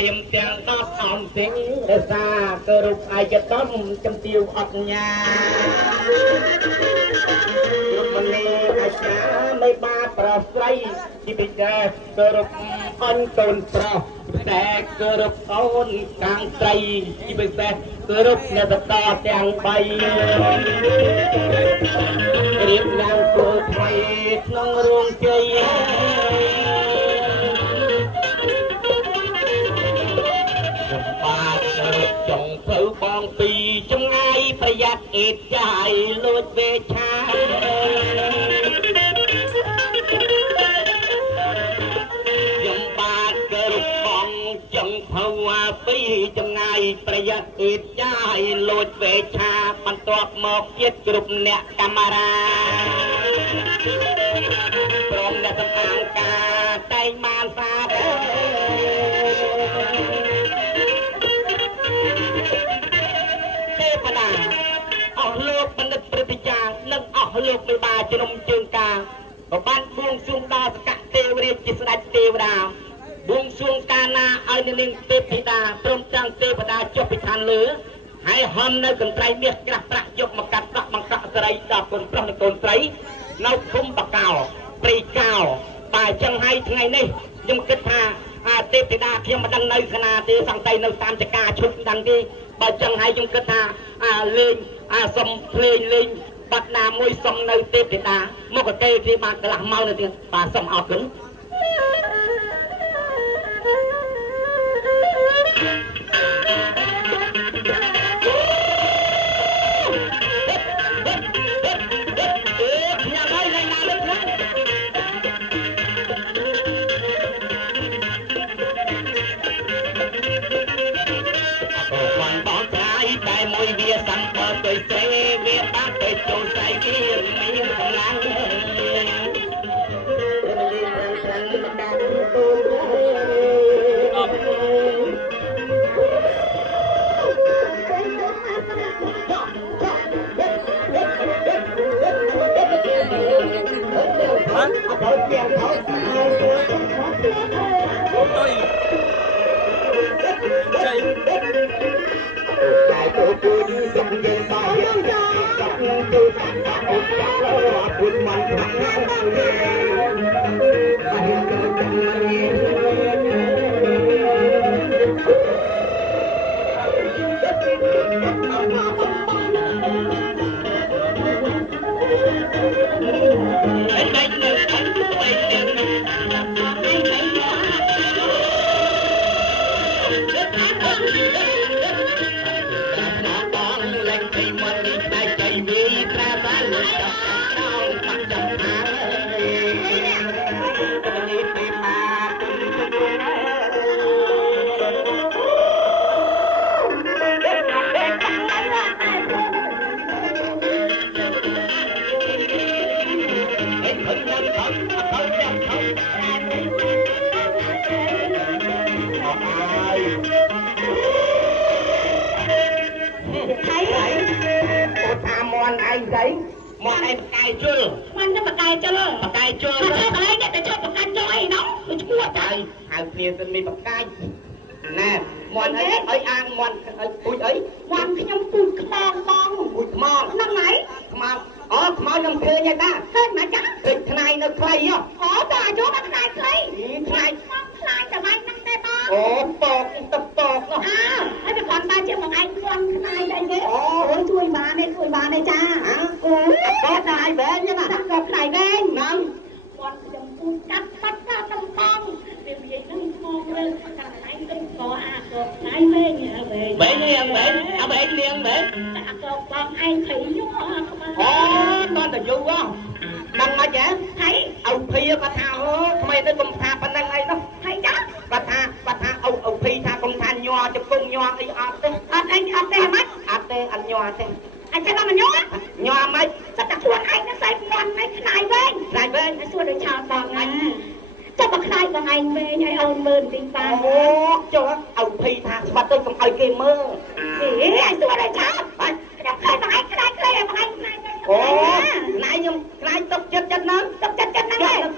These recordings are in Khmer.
រៀមទាំង10អង្គទាំងរសាគោរពអាយតនចំទាវអត់ញ៉ាគ្រប់មនីអាចារ្យនៃបាប្រស្រីជីវិតដែរគោរពអញកូនប្រុសតែគោរពអូនកាំងស្រីជីវិតដែរគោរពអ្នកតទាំង3រៀបឡើងគោលថ្មីក្នុងរោងជ័យចុងភៅបងពីចម្ងាយប្រយ័ត្នអេតចាយលួចវេឆាខ្ញុំបាទគោរពបងចុងភៅពីចម្ងាយប្រយ័ត្នអេតចាយលួចវេឆាបន្ទាប់មកទៀតគ្រប់អ្នកកាមេរ៉ាព្រមអ្នកសម្អាងការតែងបានសាទអស់លោកបណ្ឌិតព្រឹត្តិការណ៍និងអស់លោកមេបាជំនុំជើងការក៏បានបួងសួងដល់សកទេវរាជជាស្ដេចទេវតាបួងសួងកាលណាឲ្យនាងទេពធីតាព្រមទាំងទេវតាចុះពីឋានលើហើយហំនៅកន្ត្រៃមាសក្រាស់ប្រាក់យកមកកាត់ប្រាក់បង្កក់ស្រីដល់កូនប្រុសនិងកូនស្រីនៅភូមិបកោព្រៃកោបាទអញ្ចឹងហើយថ្ងៃនេះខ្ញុំគិតថាទេពធីតាខ្ញុំមិនដឹងនៅខណៈទេសង្តីនៅតាមចកាឈុតដឹងទេបើអញ្ចឹងហើយខ្ញុំគិតថាលេងសុំភ្លេងលេងបាត់ណាមួយសុំនៅទេពធីតាមកកេគេបានកន្លះម៉ោងទៅទៀតបាទសុំអរគុណ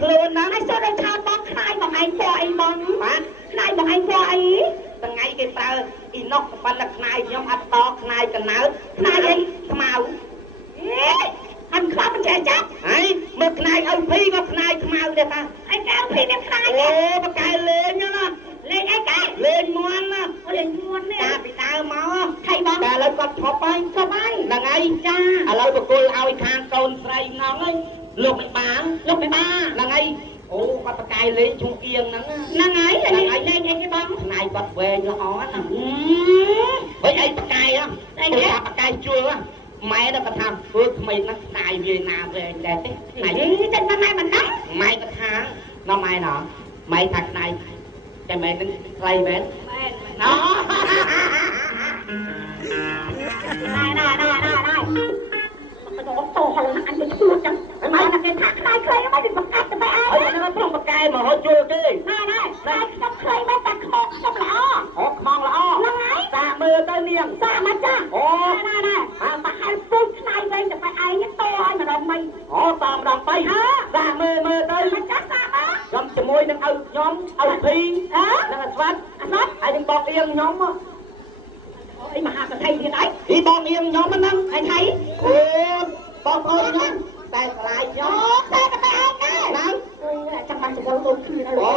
ខ្លួនហ្នឹងហើយសូមឲ្យឆោតបងខ្លាយបងឯងតអីបងបាទខ្លាយបង ទាំងឯងធ្វើអីថ្ងៃគេប្រើអ៊ីណុកប៉ុន្តែខ្នាយខ្ញុំអត់តខ្នាយកណើតខ្នាយអីខ្មៅអញខ្លាប់មិនចេះចាប់ហើយមើលខ្នាយឲ្យភីក៏ខ្នាយខ្មៅដែរតាអញកៅភីនេះខ្នាយអូបកែលេងណាលេងអីកែលេងមួនណាលេងមួននេះតាពីដើមមកថៃបងតែឥឡូវគាត់ឈប់ហើយហ្នឹងហើយចាឥឡូវបកគលឲ្យខាងកូនស្រីងងហើយលោកមិនបានហ្នឹងហើយអូគាត់បកែលេងជុំអៀងហ្នឹងហើយលេងអីគេបងខ្នាយគាត់វែងល្អណាហីអីបកែអីគេបកែជួលម៉ែដល់គាត់ថាធ្វើថ្មីណាស់ខ្នាយវាណាវែងដែរទេខ្នាយចេញមកម៉ែមិនដឹងម៉ែគាត់ថាដល់ម៉ែណោះម៉ែថាខ្នាយតែម៉ែនឹងថ្លៃមែនណោតោះអញទៅជួលចឹងម៉ែណាគេថាខ្លាយខ្លីម៉ែទៅបង្កាត់ទៅម៉ែអើយនៅព្រមបកែមកហៅជួលគេណែខ្ញុំខ្លីម៉ែតែខ្មោចខ្ញុំល្អអូខ្មងល្អហ្នឹងហើយតាមើលទៅនាងតាមកចាអូបើហៅពូជខ្លាយវិញទៅម៉ែឯងតោះឲ្យម្ដង3អូតម្ដង3តាមើលទៅមកចាតាខ្ញុំជាមួយនឹងឪខ្ញុំឪភីនិងអាស្វាត់ហើយនឹងបងអៀងខ្ញុំអីមហាសទ្ធិទៀតអីពីបងអៀងខ្ញុំហ្នឹងឯថៃអូបងប្អូនខ្ញុំតែឆ្លាយខ្ញុំតែតែឯងដែរហ្នឹងចាំបាច់ទៅដូចគ្នាអូ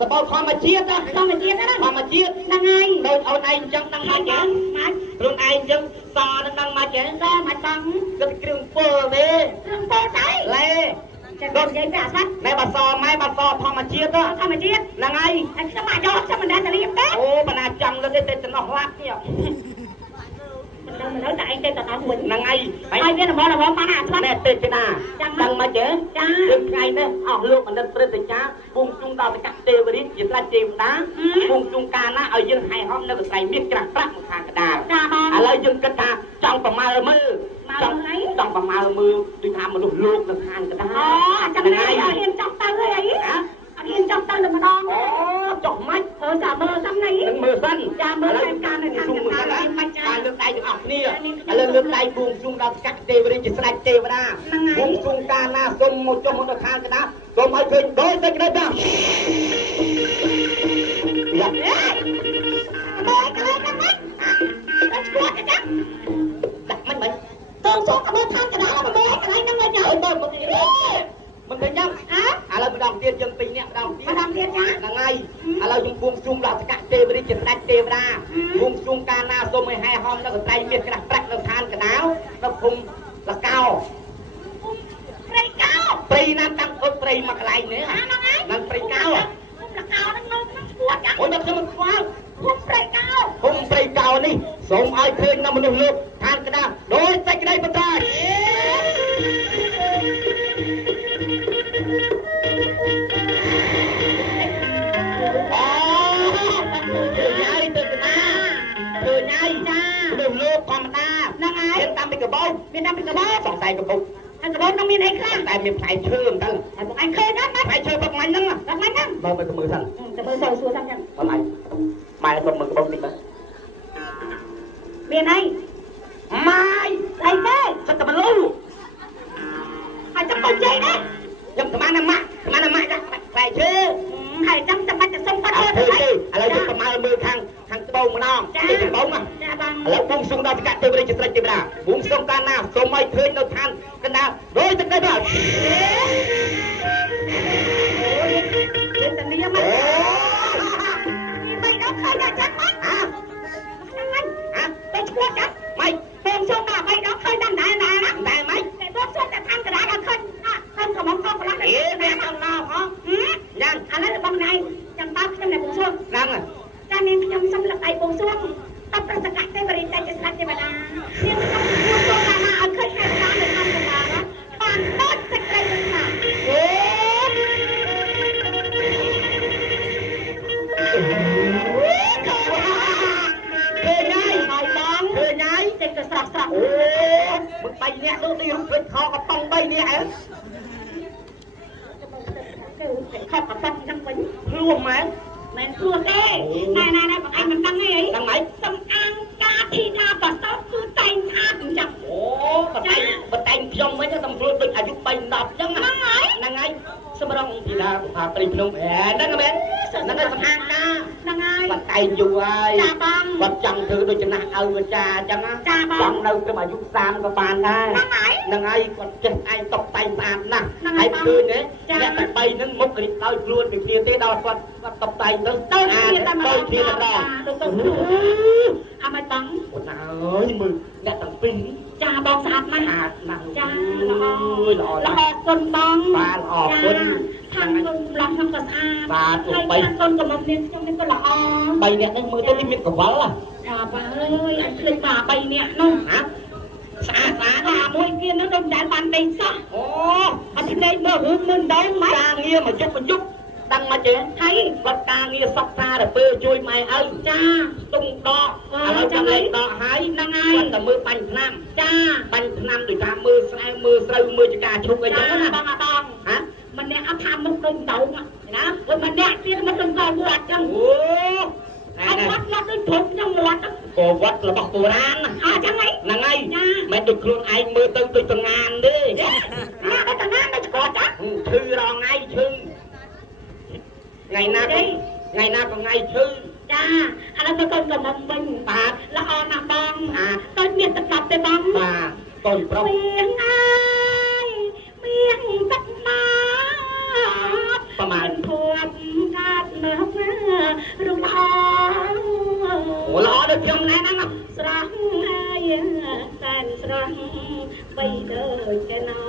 សបោធម្មជាតិណាធម្មជាតិហ្នឹងហើយដូចអូនឯងអញ្ចឹងដឹងមកទេមកខ្លួនឯងអញ្ចឹងសនឹងដឹងមកទេសមកបងគិតគ្រឿងពលទេគ្រឿងពលស្អីលេដូចនិយាយពីអាសត្វណែបាសម៉ែបាសធម្មជាតិហ្នឹងហើយខ្ញុំមកយកខ្ញុំមិនដែលទៅរៀបទេអូបណ្ណាចាំលើទេទៅនោះឡាប់ទៀតមិនដឹងតែឯងទៅដល់វិញហ្នឹងហើយហើយវារមបានអាស្លាប់ណែទេទេណាដឹងមកទេយើងថ្ងៃនេះអស់លោកបណ្ឌិតព្រឹទ្ធចារពុំជុំដល់សកទេវរាជជាស្ដេចទេវតាពុំជុំកាលណាឲ្យយើងហែហំនៅកន្លែងមាសក្រាស់ប្រាក់មកខាងកដាលឥឡូវយើងគិតថាចង់ប្រមាលមើលចង់ប្រមាលមើលដូចថាមនុស្សលោកនៅខាងកដាលអូចាំថ្ងៃឲ្យហ៊ានចង់ទៅអីអត់ហ៊ានចង់ទៅតែម្ដងអូចុះម៉េចចាំមើលសំណៃនឹងមើលសិនចាំមើលការនៅខាងកណ្ដាលមិនចាលើកដៃទាំងអស់គ្នាឥឡូវលើកដៃបួងសួងដល់សកទេវរាជជាស្ដេចទេវតាបួងសួងកាលណាសូមមកចុះមកដល់ខាងកណ្ដាលសូមឲ្យឃើញដោយសេចក្ដីបាទយ៉ាមើលកន្លែងហ្នឹងតែឈ្មោះចាដាក់មិនតើចូលទៅមើលខាងកណ្ដាលមើលកន្លែងហ្នឹងវិញហើយមើលមកនេះមិនឃើញចាំឥឡូវម្ដងទៀតយើងពីរនាក់ម្ដងទៀតហ្នឹងហើយឥឡូវយើងបួងសួងដល់សកទេវរាជជាស្ដេចទេវតាបួងសួងកាលណាសូមឲ្យហែហំនៅកន្លែងមាសក្រាស់ប្រាក់នៅខាងកណ្ដាលនៅភូមិលកោព្រៃកោព្រៃណាតាំងអត់ព្រៃមកកន្លែងនេះហ្នឹងព្រៃកោភូមិលកោហ្នឹងនៅក្នុងស្គាល់ចាអូដល់ខ្ញុំមិនស្គាល់ភូមិព្រៃកោភូមិព្រៃកោនេះសូមឲ្យឃើញនៅមនុស្សលោកខាងកណ្ដាលដោយសេចក្ដីបន្តាយធម្មតាហ្នឹងហើយមានតាមពីកបោសង្ស័យកបោហើយកបោនឹងមានអីខ្លះតែមានផ្លែឈើហ្នឹងហើយបងអញឃើញណាផ្លែឈើបាក់មាញ់ហ្នឹងមើលមើលសិនទៅមើលសួរសិនចឹងអត់ម៉ែទៅមើលកបោតិចមើលមានអីម៉ែអីទេគាត់តែមលូហើយចាំទៅជ័យណាខ្ញុំស្មានណាម៉ាក់ចាផ្លែឈើហើយចាំចាំបាច់ទៅសុំគាត់ទេឥឡូវយើងប្រមាលមើលខាងត្បូងម្ដងចាបងចាបងឥឡូវបួងសួងដល់សកទេវរាជស្ដេចទេវតាបួងសួងកាលណាសូមឲ្យឃើញនៅឋានកណ្ដាលដោយទឹកដីបាទអូយតែនេះមកនេះមិនដល់ឃើញតែចាស់មកហ្នឹងទៅឈ្មោះចាស់ម៉េចបួងសួងដល់3ដងឃើញតែណែណាតែម៉េចតែបួងសួងតែឋានកណ្ដាលឲ្យឃើញកំងកប្រឡាក់អេវាចង់ដល់ហ៎យ៉ាងឥឡូវបងណៃចាំតើខ្ញុំនៅបួងសួងហ្នឹងចានាងខ្ញុំសុំលក្ខ័យបួងសួងតបប្រសកទេវរាជជាស្ដេចទេវតានាងខ្ញុំបួងសួងកាលណាឲ្យឃើញហេតុការណ៍នៅខាងកណ្ដាលណាបានដូចសេចក្ដីនឹងថាអូឃើញហើយបងឃើញហើយចេះទៅស្រស់អូมึง3នាក់ដូចនេះភ្លេចខកំប៉ុង3នាក់ហ៎គឺខកកំប៉ុងហ្នឹងវិញខ្លួនម៉ែមិនព្រោះទេណែបងឯងមិនដឹងទេអីដឹងហើយសំអាងការធីតាបសោតគឺតែងស្អាតអញ្ចឹងអូបតែងខ្ញុំវិញតែព្រោះដូចអាយុ3 10អញ្ចឹងហ្នឹងហើយហ្នឹងហើយ សម្រងពីណាផាព្រៃភ្នំហ្នឹងមែនហ្នឹងសំអាតណាហ្នឹងហើយបាត់តែយូរហើយចាបងគាត់ចង់ធ្វើដូចចំណាស់ឲ្យវាចាអញ្ចឹងចាបងចង់នៅត្រឹមអាយុ30ក៏បានដែរហ្នឹងហើយគាត់ចេះឯងតុបតែងស្អាតណាស់ហើយឃើញទេអ្នកតែ3ហ្នឹងមុខរីកដោយខ្លួនពីគ្នាទេដល់គាត់តុបតែងទៅទៅគ្នាតែមកគ្នាតែម្ដងអាមិនបងអូនអើយមើលអ្នកទាំងពីរចាបងស្អាតណាស់ស្អាតណាស់ចាល្អគុណបងបាទល្អគុណខាងគុណប្លោះខ្ញុំក៏ស្អាតបាទហើយខាងគុណក៏មកនាងខ្ញុំនេះក៏ល្អ3នាក់ហ្នឹងមើលទៅមានកវលចាបងអើយអញភ្លេចបាទ3នាក់នោះណាស្អាតស្អាតអាមួយkiaនោះដូចដែលបានដេញសោះអូអត់លេងមើលរឿងមិនដល់ម៉េចការងារមកយប់ដឹងមកទេហើយគាត់ការងារសក់តាទៅពើជួយម៉ែឪចាទុំដកឥឡូវចាំលេងដកហើយហ្នឹងហើយគាត់តែមើលបាញ់ឆ្នាំចាបាញ់ឆ្នាំដោយការមើលស្អែមើលស្រូវមើលចកាឈុកអីចឹងណាបងហ៎ម្នាក់អត់ថាមុខដូចដៅណាហើយម្នាក់ទៀតមកដូចកវត្តចឹងអូអត់វត្តមកដូចព្រមខ្ញុំវត្តកវត្តរបស់បុរាណចឹងហីហ្នឹងហើយមិនដូចខ្លួនឯងមើលទៅដូចតងានទេណាដូចតងានដូចស្គាល់ចាឈឺរងថ្ងៃឈឺថ្ងៃណាក៏ថ្ងៃឈឺចាឥឡូវទៅកូនកំមុំវិញបាទល្អណាស់បងទៅមានទឹកកាប់ទេបងបាទកូនប្រុសមានអើយមានទឹកមកប្រមាណធួបកាត់នៅរំអអូល្អដូចខ្ញុំណែហ្នឹងស្រស់ហើយសែនស្រស់បីដូចតែណោ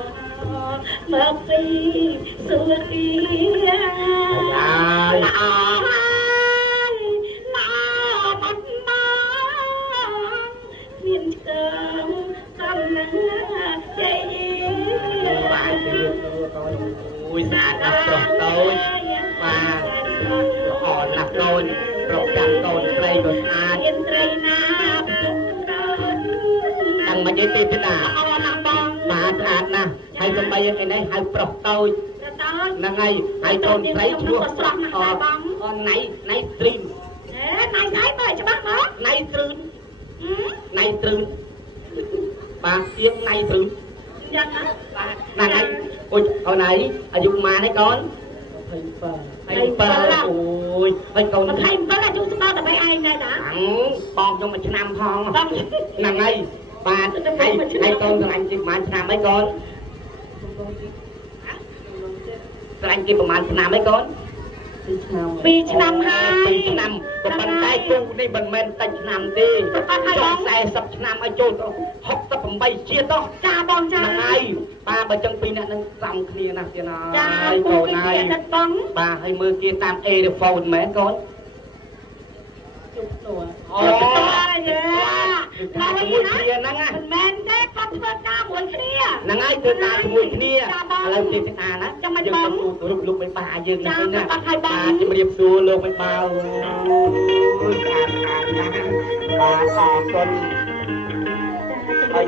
មកពីសួគ៌យាយល្អហើយល្អបាត់មកមានឆ្កើមកំណើជ័យបាទជឿទៅអូយស្អាតណាស់ប្រុសតូចបាទល្អណាស់កូនប្រុសចាំកូនស្រីក៏ស្អាតមានស្រីណាតាំងមកនិយាយពីទេណាល្អណាស់បងបាទស្អាតណាស់ហើយសំបីឯនេះហៅប្រុសតូចហ្នឹងហើយហើយកូនស្រីឈ្មោះអូនណៃទ្រីនណៃស្អីមើលច្បាស់មកណៃទ្រីនបាទជាងណៃទ្រីនយ៉ាងណាបាទហ្នឹងហើយអូនឯងអាយុប៉ុន្មានហើយកូន27អូយហើយកូន27អាយុស្មើតែបីឯងដែរតាបងខ្ញុំមួយឆ្នាំផងហ្នឹងហើយបាទហើយកូនស្រឡាញ់ជាប្រហែលឆ្នាំហើយកូនស្រឡាញ់គេប្រហែលឆ្នាំហើយកូន2ឆ្នាំហើយ2ឆ្នាំក៏ប៉ុន្តែគូនេះមិនមែនតិចឆ្នាំទេ40ឆ្នាំឲ្យចូល68ជាតិទៅចាបងចាហ្នឹងហើយបាទបើចឹងពីរអ្នកនឹងសំគ្នាណាស់ទៀតណាហើយកូនណាបងបាទហើយមើលគេតាមអេរ៉ូហ្វូនមែនកូនជុំខ្លួនអូយជាមួយគ្នាហ្នឹងណាមិនមែនទេគាត់ធ្វើការមួយគ្នាហ្នឹងហើយធ្វើការជាមួយគ្នាឥឡូវទីស្អាណាចាំមិនបងរូបលោកមិនបាយើងហ្នឹងណាបាទជំរាបសួរលោកមិនបាអូយស្អាតណាស់បាទអរគុណហើយ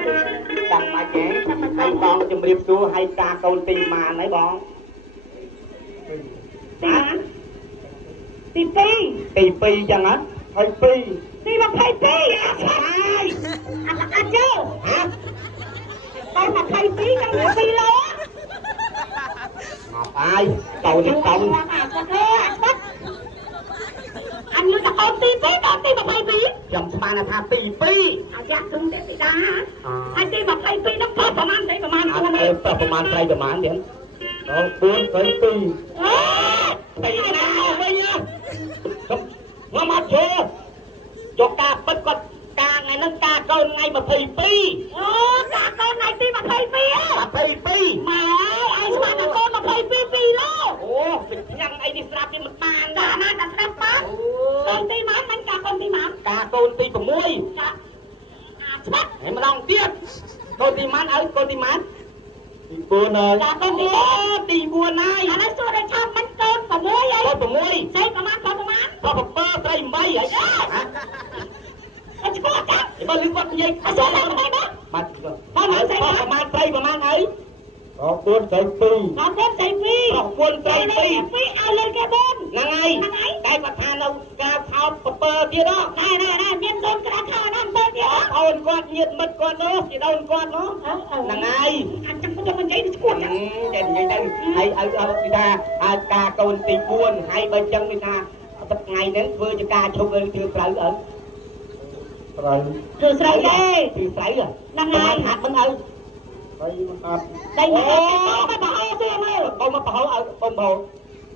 ចាំមកចេះហើយបងជំរាបសួរឲ្យការកូនទីម៉ានហើយបងទី2ចឹងហ៎ហើយ2ទី22អត់ជើហ៎តែ22យ៉ាង2គីឡូមកបាយកូននេះកូនអញនឹងតកូនទី2ដល់ទី22ខ្ញុំស្មានថាទី2អាចាស់គឹងទេពីដាហើយទី22នោះប្រហែលទេប្រហែលខ្លួននេះប្រហែលប្រៃប្រហែលទៀតអូ4ទៅ2ទីណាវិញមកមកយកការពិតគាត់ការថ្ងៃហ្នឹងការកូនថ្ងៃ22អូការកូនថ្ងៃទី22មកឯងស្មានតែកូន22 2ឡូអូញ៉ាំអីនេះស្រាប់វាមិនបានណាណាតែស្រាប់មកកូនទីម៉ានមិនការកូនទីម៉ានការកូនទី6ចាច្បាស់ហើយម្ដងទៀតកូនទីម៉ានឲ្យកូនទីម៉ានទី4ហើយការកូនទី4ហើយឥឡូវសួរតែឆាប់មិនកូន6ហើយកូន6ស្អីប្រមាណ7ត្រី8ហើយអត់ស្គាល់ចាបើលឺគាត់និយាយអត់ស្គាល់តែមិនបាទបាទប្រមាណត្រីប្រមាណត្រីប្រមាណហើយ4ត្រី2ប្រពន្ធត្រី2ប្រពន្ធត្រី2ឲ្យលើគេ4ហ្នឹងហើយតែគាត់ថានៅការថោក7ទៀតណែមានដូនក្រាស់ខោណា7ទៀតអូនគាត់ញ nhiệt mất con nó chỉ đâu con nó là ngày anh chẳng có cho mình giấy đi cuốn vậy vậy đây hay người ta ca câu tình buồn hay bên chân người ta tập ngày đến vừa cho ca chụp lên chưa phải ở rồi từ sấy đây từ sấy rồi là ngày hạt bên ơi đây mà con mà bảo ở con bầu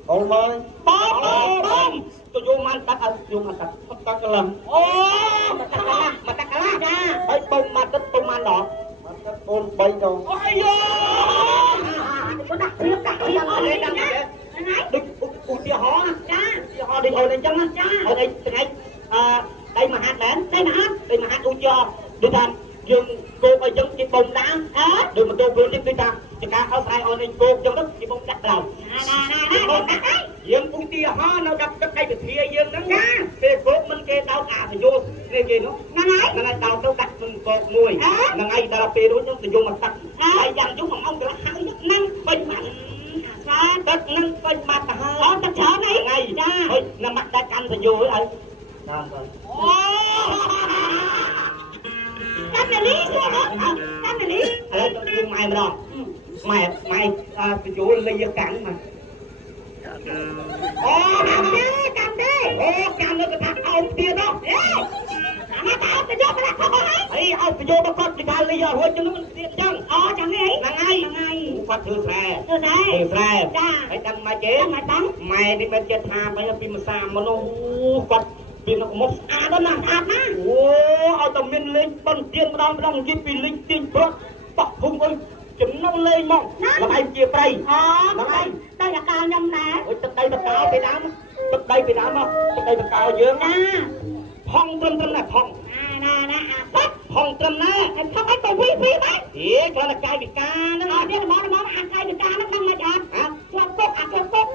con ơi bom tôi vô man tắt ở vô man tắt cái lầm mà tắt cái lá ra ấy bông mà tắt bông man đỏ mà tắt bông bay rồi ôi yo có đặt riêng lên đằng này đừng ui tia hó tia hó đi hồi lên chân á ở đây ngay đây mà hạt đến đây mà hạt ui cho đi thành dương cô ơi chân chị bông đá đừng mà tôi vừa đi đi ta chị ca áo sai ơi nên cô chân đất chị bông đặt đầu dương ui tia hó nó đập đất đây bị thia dương đó nha về cô mình kê đau cả thì vô nghe kì nó ngày đau đâu đặt mình cột mùi ngày đau pê đối với vô mặt tắt ai dằn chúng ông cho nó hăng nhất năng bên mạnh đất năng bên mặt đó tất chở này ngày thôi nằm mặt đã canh thì vô ấy cam này lý sao đó cam này lý ở đây tôi mày mà đó mày cái chỗ lấy giật cản mà cam nó cái thằng ông kia đó nó tao cái vô cái thằng ấy ông cái vô nó con thì ta lấy giờ thôi cho nó tiền chân chẳng ấy là ngay quạt thư xe phải đăng mai chế mày đi bên trên tha bây giờ phim xa mà nó quạt vì nó có một đó là ở tầm miền lên bằng tiền đang giúp vì linh tiền bớt bọc hung ơi chấm nó lên mong là anh chia tay đây là cao nhâm nè đây là cao cái đám đây là cao dương phong trâm là phong phong trâm nè phong ấy tôi quý đấy đó là cai bị ca nó biết là món ăn cay bị ca nó đang mà chọn cho cốc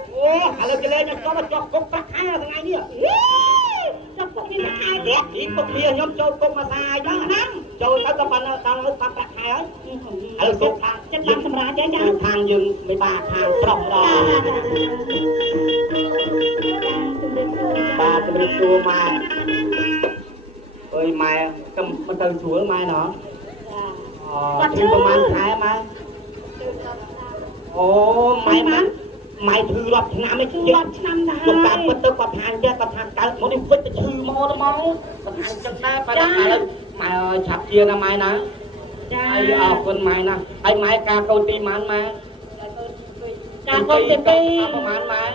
lên cái lên cho nó cho cốc bắt hai là thằng này nè cho cốc như là hai tiết ý cốc bia nhóm cho cốc mà sai đó cho tao có phần tao nói bắt hai ấy cốc thang chất làm sầm ra chứ thang dừng 13 thang trọc đó ba tụi xua mai ơi mai cầmมันtừ chuối mai nó thưประมาณthái mai mai thư lọt năm ấy chứ lọt năm này chụp cả bật tới quạt hàng chứ quạt hàng cái mỗi đêm quất cái thư mò nó mò quạt hàng chân đá phải đặt lại mai ơi chạp chia là mai nè ai con mai nè ai mai ca câu ti mán mai ca câu ti piประมาณmai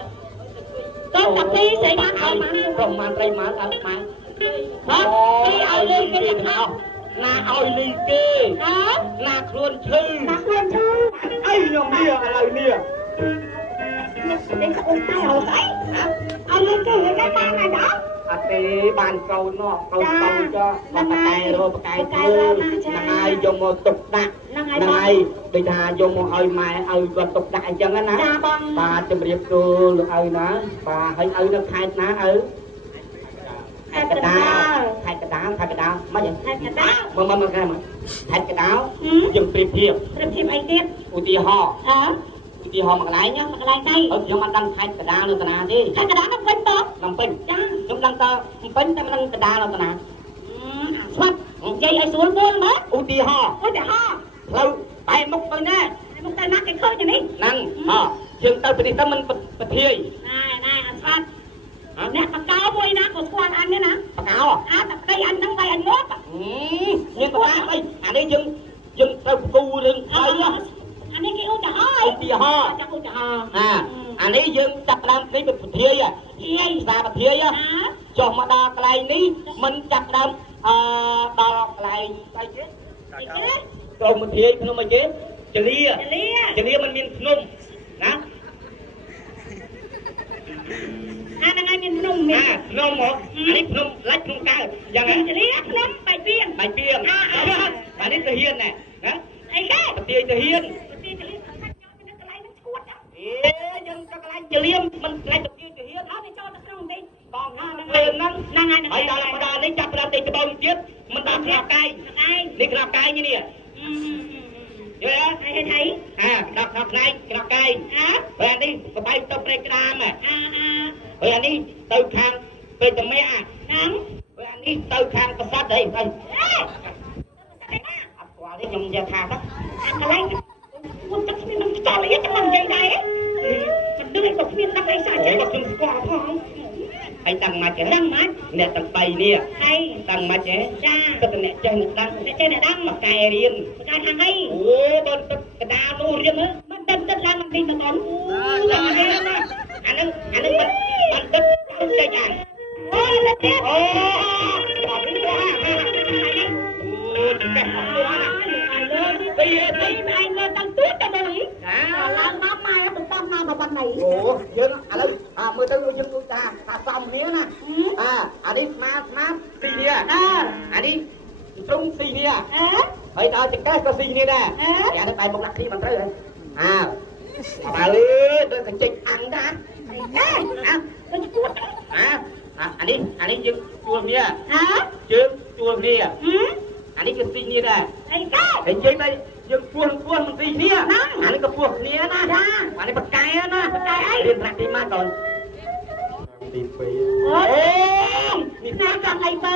câu tập pi sẽ bán ở mán ประมาณ tây mán ở mai đi ở đây cái nào na oi ly kê na khuôn chư ấy nhom biaอะไรเนี่ย đây là ông hai hậu đấy ông lên cái ban này đó tế ban câu nó câu cho bạc cài rồi bạc cài thư năng ai dùng một tục đặt năng ai bây giờ dùng một hơi mai hơi và tục đại chân á ná bà chụp điệp cô được hơi ná bà hơi nó khai ná hơi hai cái đáo mấy vậy hai cái đáo dừng priệp thiệp anh tiếp uti ho mặc lại nhá mặc lại đây giống anh đăng hai cái đáo nữa tao nào đi hai cái đáo nó quên to làm pin giống đăng tao pin tao đăng cái đáo nữa tao nào xoát dây ai xuống buông mất uti ho lâu bay mốc bên nè mốc tay mắc cái khơi như này năng chừng tao phải đi tao mình bật thiê này xoát nè bạc cao vui nè của quan anh nữa nè bạc cao bạc cây anh nắng bay anh ngót nhưng mà đây anh ấy dừng tao cu đừng thấy á anh ấy kêu chả hơi uti ho anh ấy dừng chặt làm cái bật thiê à ra bật thiê á cho mà đo cái này ní mình chặt làm đo cái này chết còn một thiê nó mà chết chả lia mình miền nung nè năng ai miền nung nung một anh nung lách nung cao dạng này chả lia nung bài biên bài đến từ hiên này ai cái bật thiê từ hiên nhưng cho cái chả lia mình lại bật thiê từ hiên để cho nó không đi còn lên năng ai bây giờ là mà lấy chặt ra tiền cho bao nhiêu mình đang làm cay đi làm cay như nè thấy đọc này đọc cay rồi anh đi bay tao bay cái đam mà rồi anh đi từ khang về tầm mẹ rồi anh đi từ khang cái sát đây ជាថាទៅអាកន្លែងពុតទឹកគ្មាននឹងចោលអីចាំមិននិយាយដែរមិនដឹងក៏គ្មានដឹងអីសាច់ចិត្តក៏ខ្ញុំស្គាល់ផងហើយតាំងមកចេះ ដឹងមក អ្នកទាំង3នេះ ហើយ តាំងមកចេះ ចា គិតតែអ្នកចេះអ្នកដឹង អ្នកចេះអ្នកដឹង បកកែរៀន បកកាយខាងអី អូបើទឹកកដានោះរៀនមើល មិនដឹងទឹកឡើងមកទីទៅបងអូឡើងរៀនណា អានឹងមិនទឹកចេះអាន អូឡើងទៀត អូបងនេះហ่าអូចង្កេះអស់នោះណា ai lên đi ai lên tăng tuyết cho tôiឡើងមកម៉ែមិនតំមកបាត់ណៃ អូយើងឥឡូវមើលទៅយើងទូតាថាសំនេះណាអានេះស្មាស៊ីនេះអានេះទ្រុងស៊ីនេះហើយដល់ចង្កេះក៏ស៊ីនេះដែរអានេះបែរមុខដាក់គ្នាមិនត្រូវហើយបើដូចកញ្ចិចអាំងដែរទៅជួតអានេះយើងជួលគ្នាជើងជួលគ្នាអានេះគឺស៊ីគ្នាដែរ អីកែ ហើយយើងតែយើងពោះមិនស៊ីគ្នាអានេះក៏ពោះគ្នាណាអានេះបកកែណាបកកែអីរៀនប្រាក់ទីម៉ាកូនទី2អូនេះណាចង់អីទៅ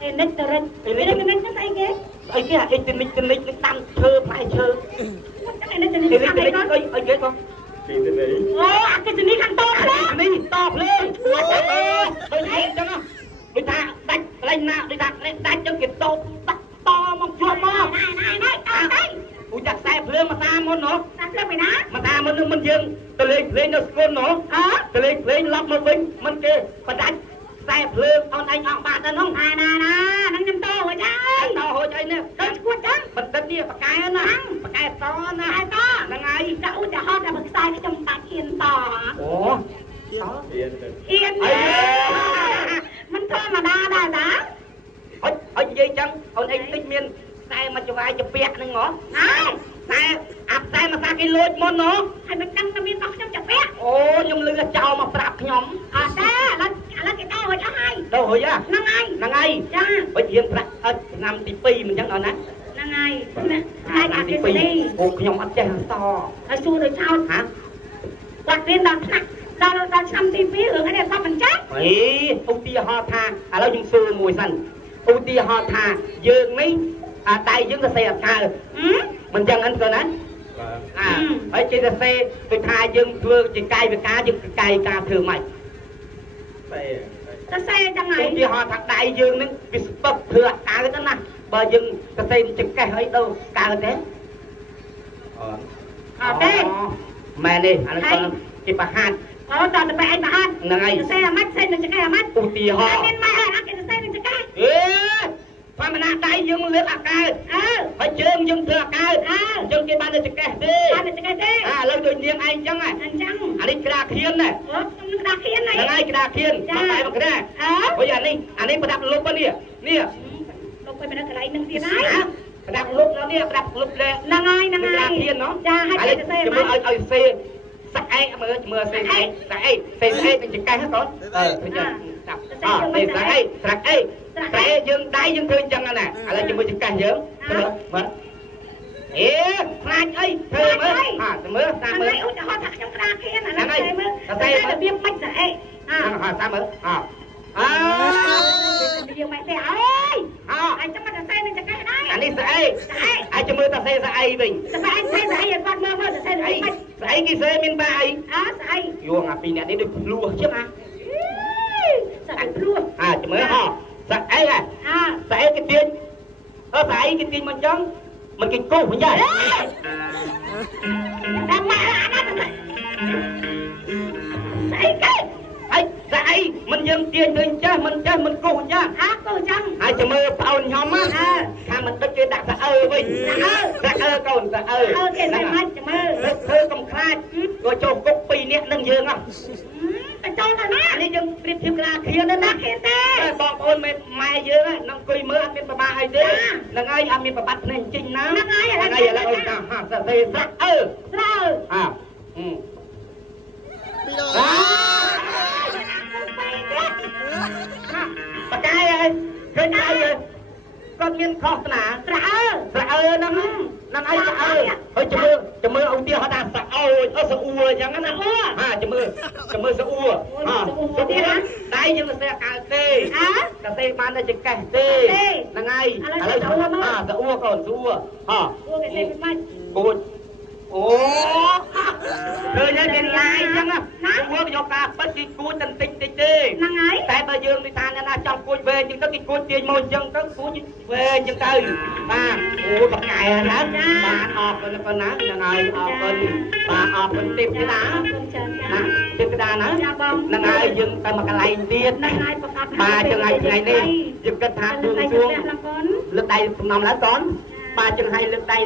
អេនិចទៅរិចនិចស្អីគេអីគេអីទៅនិចនឹងដាំឈើផ្លែឈើអីនិចនេះខាងអីកូនអីគេកូនពីទៅនេះអូអាគេនេះខាងតភ្លើងនេះតភ្លើងដូចអីចឹងដូចថាដាច់កន្លែងណាដូចថាដាច់ចឹងគេតមកជាប់មកណៃអីពូចាក់ខ្សែភ្លើងមកតាមមុននោះ តាមភ្លើងពីណាមកតាមមុននឹងមិនយើងទៅលេងភ្លេងនៅស្គលនោះទៅលេងភ្លេងឡប់មកវិញមិនគេបដាច់ខ្សែភ្លើងអូនឯងអស់បាត់ទៅនោះណានឹងខ្ញុំតហូចអើយតហូចអីនេះទៅឈួតចឹងបន្តិចនេះបកកែណាបកកែតណាហ្នឹងហើយចាឧទាហរណ៍តែខ្សែខ្ញុំបាច់ហ៊ានតអូហ៊ានមិនធម្មតាដែរណាអុយនិយាយចឹងអូនឯងតិចមានខ្សែមកច្បាយជាពាក់ហ្នឹងហ៎ខ្សែអាខ្សែមកសាគេលួចមុនហ៎ហើយមិនដឹងថាមានរបស់ខ្ញុំជាពាក់អូខ្ញុំលឺចោលមកប្រាប់ខ្ញុំអត់ទេឥឡូវគេតហូចអស់ហើយទៅហូចហ្នឹងហើយចាហុចរៀនប្រាក់ឆ្នាំទី2មិនចឹងអូនណាហ្នឹងហើយហើយអាគេនេះអូខ្ញុំអត់ចេះអក្សរហើយសួរទៅឆោតគាត់រៀនដល់ថ្នាក់ដល់ឆ្នាំទី2រឿងនេះអត់មិនចាស់អីឧទាហរណ៍ថាឥឡូវខ្ញុំសួរមួយសិនឧទាហរណ៍ថាយើងនេះដៃយើងសរសេរអត់កើតមិនចឹងហ្នឹងទៅណាហើយចេះសរសេរដូចថាយើងធ្វើជាកាយវិការយើងកាយការធ្វើម៉េចសរសេរចឹងហើយឧទាហរណ៍ថាដៃយើងនឹងវាស្ពឹកធ្វើអត់កើតទៅណាបើយើងសរសេរចង្កេះអីទៅកើតទេអត់ទេមែនទេអានេះគាត់គេបរហាត់អូតើទៅឯងបរហាត់ហ្នឹងហើយសរសេរអាម៉េចសរសេរនឹងចង្កេះអាម៉េចឧទាហរណ៍មានម៉េចហើយអត់គេសរសេរនឹងចង្កេះធម្មតាដៃយើងលើកអាកើតហើយជើងយើងធ្វើអាកើតយើងគេបានទៅចង្កេះទេបានទៅចង្កេះទេឥឡូវដូចនាងឯងចឹងអញ្ចឹងអានេះក្តារខៀនណាអូខ្ញុំក្តារខៀនហ្នឹងហើយក្តារខៀនមកតែមកក្តារហុយអានេះប្រដាប់លុបនេះលុបទៅនៅកន្លែងនឹងទៀតហើយប្រដាប់លុបនេះប្រដាប់លុបលេហ្នឹងហើយក្តារខៀនណោះចាហើយគេសរសេរមើលឲ្យសេសាក់អែកមើលសេអែកសាក់អែកសេអែកនឹងចង្កេះហ្នឹងកូនឃើញទេដាក់សេស្រាក់អែកតែយើងដៃយើងធ្វើអញ្ចឹងណាឥឡូវជាមួយចង្កេះយើងមើលមើលខ្លាចអីធ្វើមើលមើលតាមមើលឧទាហរណ៍ថាខ្ញុំក្តារខៀនអាហ្នឹងមើលតែរបៀបមិនស្អែកតាមមើលយើងមិនទេអើយអញចាំមកសរសេរនឹងចង្កេះដែរអានេះស្អែកអាចមើលតែសេស្អែកវិញស្អែកឲ្យគាត់មើលសរសេរអីស្អែកគេសេមានបាអីស្អែកយងអាពីរអ្នកនេះដូចភ្លោះចឹងស្អែកភ្លោះចាំមើលស្អែកស្អែកគេទាញស្អែកគេទាញមកចឹងមិនគេគោះវិញដែរតែមកអាណាស្អែកគេហើយស្អែកមិនយើងទាញទៅចេះមិនគោះអញ្ចឹងគោះចឹងហើយចាំមើលប្អូនខ្ញុំថាមិនដឹកគេដាក់ស្អើវិញស្អើកូនស្អើគេមិនបាច់ចាំមើលធ្វើកំខ្លាចក៏ចូលគុក2នាក់នឹងយើងទៅចូលទៅណានេះយើងប្រៀបធៀបក្តារខៀនណាខៀនទេបងប្អូនម៉ែយើងនឹងអង្គុយមើលអត់មានប្របាអីទេហ្នឹងហើយអត់មានប្របាត់ភ្នែកចេញណាហ្នឹងហើយឥឡូវសរសេរស្អើស្បកកាយហើយឃើញហើយគាត់មានខុសណាស្អើហ្នឹងហើយស្អើហើយចាំមើលឧទាហរណ៍ថាស្អើស្អួរអញ្ចឹងណាចាំមើលស្អួរទៀតណាដៃ យើងមិនស្ទះកៅទេ ហ៎ កទេបានតែចង្កេះទេហ្នឹងហើយឥឡូវទៅអួកកូនសួរហ៎ អូគេសេមិនបាច់ គួចអូឃើញហើយមានឡាយអញ្ចឹងណាធ្វើយកការប៉ិតគេគួចតែបន្តិចតិចទេ ហ្នឹងហើយ តែបើយើងនិយាយថាអ្នកណាចង់គួចវែងអញ្ចឹងទៅគេគួចទាញមកអញ្ចឹងទៅគួចវែងអញ្ចឹងទៅបាទអូបកកែណាបាទអរគុណប៉ុណ្ណាហ្នឹងហើយអរគុណបាទអរគុណទេពធីតា អរគុណច្រើនចា ណាទេពធីតាណា ចាបង ហ្នឹងហើយយើងទៅមកកន្លែងទៀត ហ្នឹងហើយប្រកាស បាទចឹងហើយថ្ងៃនេះយើងគិតថាបួងសួង ឡើងកូន លើកដៃសំណំឡើងកូនបាទចឹងហើយលើកដៃ